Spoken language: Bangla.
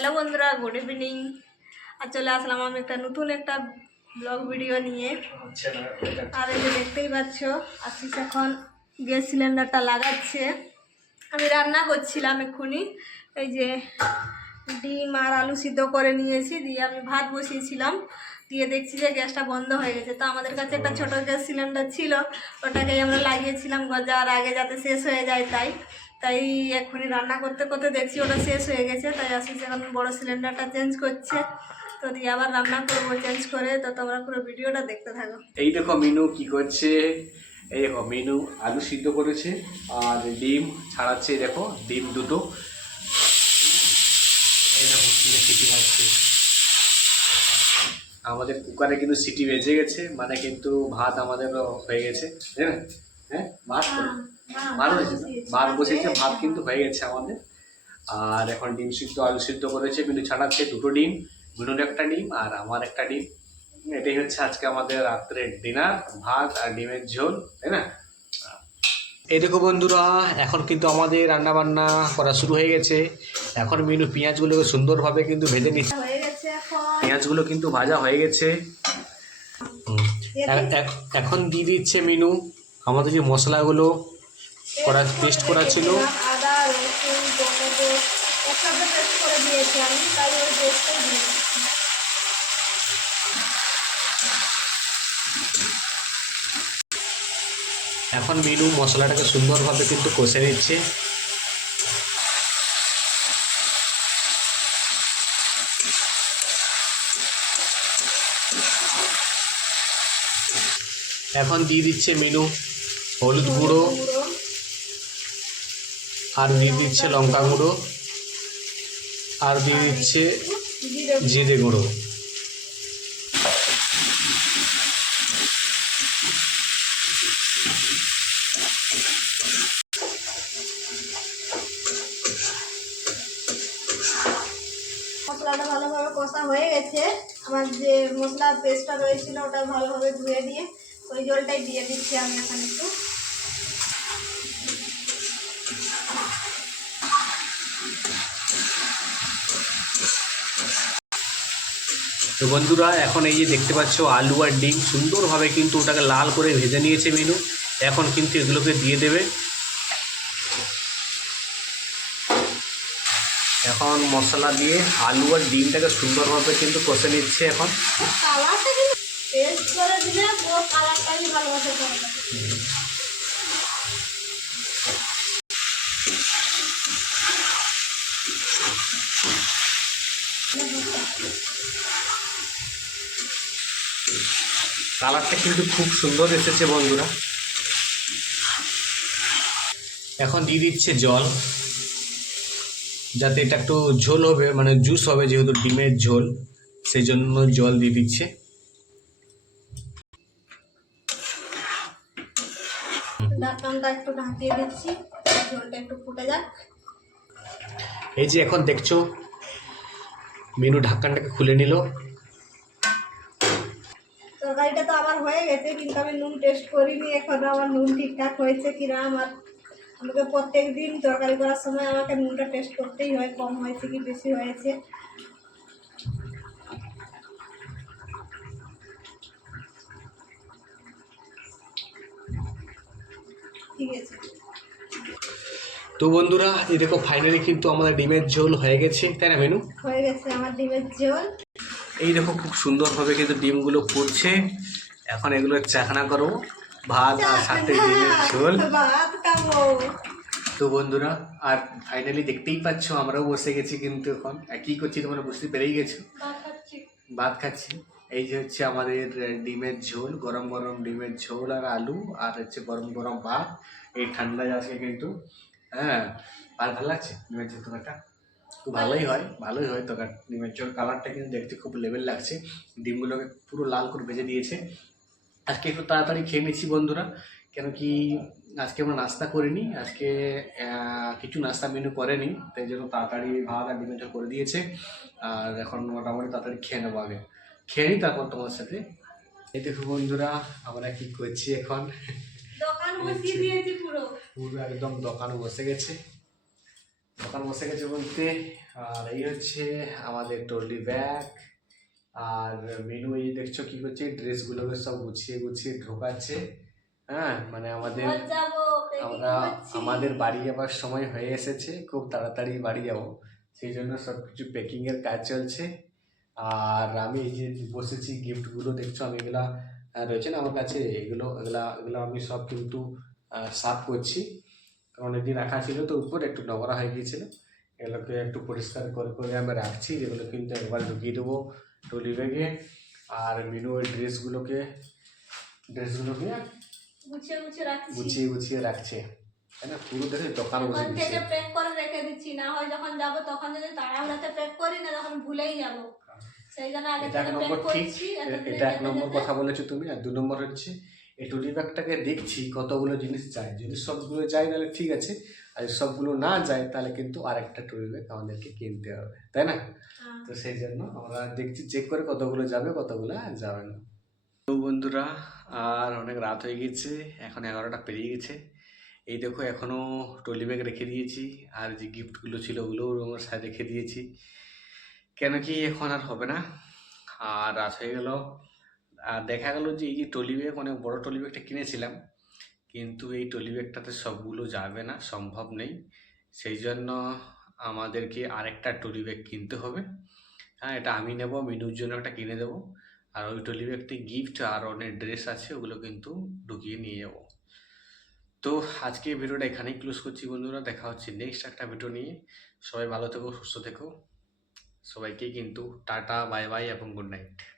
হ্যালো বন্ধুরা, গুড ইভিনিং। আর চলে আসলাম আমি একটা নতুন একটা ব্লগ ভিডিও নিয়ে। আর এই যে দেখতেই পাচ্ছ, আশিস এখন গ্যাস সিলিন্ডারটা লাগাচ্ছে। আমি রান্না করছিলাম এক্ষুনি। এই যে ডিম আর আলু সিদ্ধ করে নিয়েছি, দিয়ে আমি ভাত বসিয়েছিলাম। দিয়ে দেখছি যে গ্যাসটা বন্ধ হয়ে গেছে। তো আমাদের কাছে একটা ছোট গ্যাস সিলিন্ডার ছিল, ওটাকেই আমরা লাগিয়েছিলাম যাওয়ার আগে যাতে শেষ হয়ে যায় তাই। তাই এক্ষুনি রান্না করতে করতে দেখছি ওটা শেষ হয়ে গেছে, তাই আসিস এখন বড় সিলিন্ডারটা চেঞ্জ করছে। তো দিয়ে আবার রান্না করব চেঞ্জ করে, তো তোমরা পুরো ভিডিওটা দেখতে থাকো। এই দেখো মিনু কি করছে, এই দেখো মিনু আলু সিদ্ধ করেছে আর ডিম ছাড়াচ্ছে, দেখো ডিম দুটো। এই দেখো মারছে আমাদের কুকারে কিন্তু সিটি বেজে গেছে মানে কিন্তু ভাত আমাদের হয়ে গেছে তাই না? হ্যাঁ? ভাত ভালো হয়েছে ভাত বসেছে ভাত কিন্তু হয়ে গেছে আমাদের। আর এখন ডিম সিদ্ধ আলু সিদ্ধ করেছে মিনু ছাড়াচ্ছে দুটো ডিম মিনুর একটা ডিম আর আমার একটা ডিম। এটাই হচ্ছে আজকে আমাদের রাত্রের ডিনার ভাত আর ডিমের ঝোল তাই না? এই দেখো বন্ধুরা এখন কিন্তু আমাদের রান্না বান্না করা শুরু হয়ে গেছে। এখন মিনু পেঁয়াজগুলোকে সুন্দরভাবে কিন্তু ভেজে নিচ্ছে। হয়ে পেঁয়াজগুলো কিন্তু ভাজা হয়ে গেছে। এখন দিয়ে দিচ্ছে মিনু। আমাদের যে মশলাগুলো করা পেস্ট করা ছিল। এখন মিনু মশলাটাকে সুন্দরভাবে কিন্তু কষে নিচ্ছে। এখন দিয়ে দিচ্ছে মিনু হলুদ গুঁড়ো আর দিয়ে দিচ্ছে লঙ্কা গুঁড়ো আর দিয়ে দিচ্ছে জিরে জিরে গুঁড়ো। মশলাটা ভালোভাবে কষা হয়ে গেছে। আমার যে মশলার পেস্টটা রয়েছিল, ওটা ভালোভাবে ধুয়ে দিয়ে ওই জলটাই দিয়ে দিচ্ছি আমি এখন একটু। তো বন্ধুরা, এখন এই যে দেখতে পাচ্ছ, আলু আর ডিম সুন্দরভাবে কিন্তু ওটাকে লাল করে ভেজে নিয়েছে মিনু। এখন কিন্তু এগুলোকে দিয়ে দেবে। এখন মশলা দিয়ে আলু আর ডিমটাকে সুন্দরভাবে কিন্তু কষে নিচ্ছে এখন। কালারটা কিন্তু খুব সুন্দর এসেছে বন্ধুরা। এখন দিয়ে দিচ্ছে জল। যাতে এটা একটু ঝোল হবে মানে জুস হবে যেহেতু ডিমের ঝোল সেই জন্য জল দিয়ে দিচ্ছে। ঢাকনটা একটু ঢাকিয়ে দিচ্ছি ঝোলটা একটু ফুটে যাক। এই যে এখন দেখছ মেনু ঢাকনটাকে খুলে নিল। তরকারিটা তো আমার হয়ে গেছে কিন্তু আমি নুন টেস্ট করিনি এখনও আমার নুন ঠিকঠাক হয়েছে কিনা আমার আমাকে প্রত্যেক দিন তরকারি করার সময় আমাকে নুনটা টেস্ট করতেই হয় কম হয়েছে কি বেশি হয়েছে। ঠিক আছে। তো বন্ধুরা এই দেখো ফাইনালি কিন্তু আমাদের ডিমের ঝোল হয়ে গেছে তাই না মেনু হয়ে গেছে আমার ডিমের ঝোল। এই দেখো খুব সুন্দরভাবে কিন্তু ডিমগুলো ফুটছে। এখন এগুলো চাকনা করো ভাত আর সাথে ডিমের ঝোল। ভাত খাব। তো বন্ধুরা আর ফাইনালি দেখতেই পাচ্ছ আমরাও বসে গেছি কিন্তু এখন। কি করছি তোমরা বুঝতে পেরেই গেছো? ভাত খাচ্ছি। এই যে হচ্ছে আমাদের ডিমের ঝোল গরম গরম ডিমের ঝোল আর আলু আর হচ্ছে গরম গরম ভাত। এই ঠান্ডায় আজকে কিন্তু হ্যাঁ আর ভালো লাগছে ডিমের ঝোল তরকারিটা খুব ভালোই হয় ভালোই হয় তরকারি ডিমের ঝোল কালারটা কিন্তু দেখতে খুব লেভেল লাগছে। ডিমগুলোকে পুরো লাল করে ভেজে দিয়েছে। আজকে একটু তাড়াতাড়ি খেয়ে নিচ্ছি বন্ধুরা কেন কি আজকে আমরা নাস্তা করিনি আজকে কিছু নাস্তা মেনু করেনি তাই জন্য তাড়াতাড়ি ভাত আর ডিমের করে দিয়েছে আর এখন মোটামুটি তাড়াতাড়ি খেয়ে নেব আগে। খেয়ে নিই তারপর তোমার সাথে। এই দেখো বন্ধুরা আমরা কি করছি এখন? দোকান বসিয়ে দিয়েছি পুরো। পুরো একদম দোকান বসে গেছে। দোকান বসে গেছে বলতে আর এই হচ্ছে আমাদের ট্রলি ব্যাগ। আর মেনু এই দেখছ কি করছে? ড্রেসগুলোকে সব গুছিয়ে গুছিয়ে ঢোকাচ্ছে। হ্যাঁ মানে আমাদের আমরা আমাদের বাড়ি যাবার সময় হয়ে এসেছে খুব তাড়াতাড়ি বাড়ি যাব। সেই জন্য সব কিছু প্যাকিংয়ের কাজ চলছে। আর আমি এই যে বসেছি গিফটগুলো দেখছ আমি এগুলা রয়েছে না আমার কাছে? এগুলো এগুলা এগুলো আমি সব কিন্তু সাফ করছি। কারণ অনেকদিন রাখা ছিল তো উপর একটু নোংরা হয়ে গিয়েছিল। এগুলোকে একটু পরিষ্কার করে করে আমি রাখছি যেগুলো কিন্তু একবার ঢুকিয়ে দেবো। টলি ব্যাগে আর মিনু ওই ড্রেসগুলোকে ড্রেসগুলোকে গুছিয়ে গুছিয়ে রাখছি। গুছিয়ে গুছিয়ে রাখছে। তাই না? পুরো দেখে দোকান বসে থেকে প্যাক করে রেখে দিচ্ছি না হয় যখন যাব তখন যদি তাড়াহুড়াতে প্যাক করি না তখন ভুলেই যাব। সেই জন্য আগে থেকে প্যাক করছি এটা এক নম্বর কথা বলেছ তুমি আর দু নম্বর হচ্ছে এই টুলি ব্যাগটাকে দেখছি কতগুলো জিনিস যায়। যদি সবগুলো যায় তাহলে ঠিক আছে। আর যদি সবগুলো না যায় তাহলে কিন্তু আরেকটা টুলি ব্যাগ আমাদেরকে কিনতে হবে। তাই না? হ্যাঁ। তো সেই জন্য আমরা দেখছি চেক করে কতগুলো যাবে কতগুলো যাবে না। তো বন্ধুরা আর অনেক রাত হয়ে গেছে। এখন এগারোটা পেরিয়ে গেছে। এই দেখো এখনও ট্রলি ব্যাগ রেখে দিয়েছি। আর যে গিফটগুলো ছিল ওগুলোও আমার সাথে রেখে দিয়েছি। কেন কি এখন আর হবে না? আর রাত হয়ে গেল। আর দেখা গেল যে এই যে ট্রলি ব্যাগ, অনেক বড় ট্রলি ব্যাগটা কিনেছিলাম। কিন্তু এই ট্রলি ব্যাগটাতে সবগুলো যাবে না, সম্ভব নেই। সেই জন্য আমাদেরকে আরেকটা ট্রলি ব্যাগ কিনতে হবে। হ্যাঁ এটা আমি নেব, মিনুর জন্য একটা কিনে দেবো। আর ওই ট্রলি ব্যাগটি গিফট আর অনেক ড্রেস আছে, ওগুলো কিন্তু ঢুকিয়ে নিয়ে যাব। তো আজকে ভিডিওটা এখানেই ক্লোজ করছি বন্ধুরা। দেখা হচ্ছে নেক্সট একটা ভিডিও নিয়ে। সবাই ভালো থেকো, সুস্থ থেকো। সবাইকে কিন্তু টাটা বাই বাই এবং গুড নাইট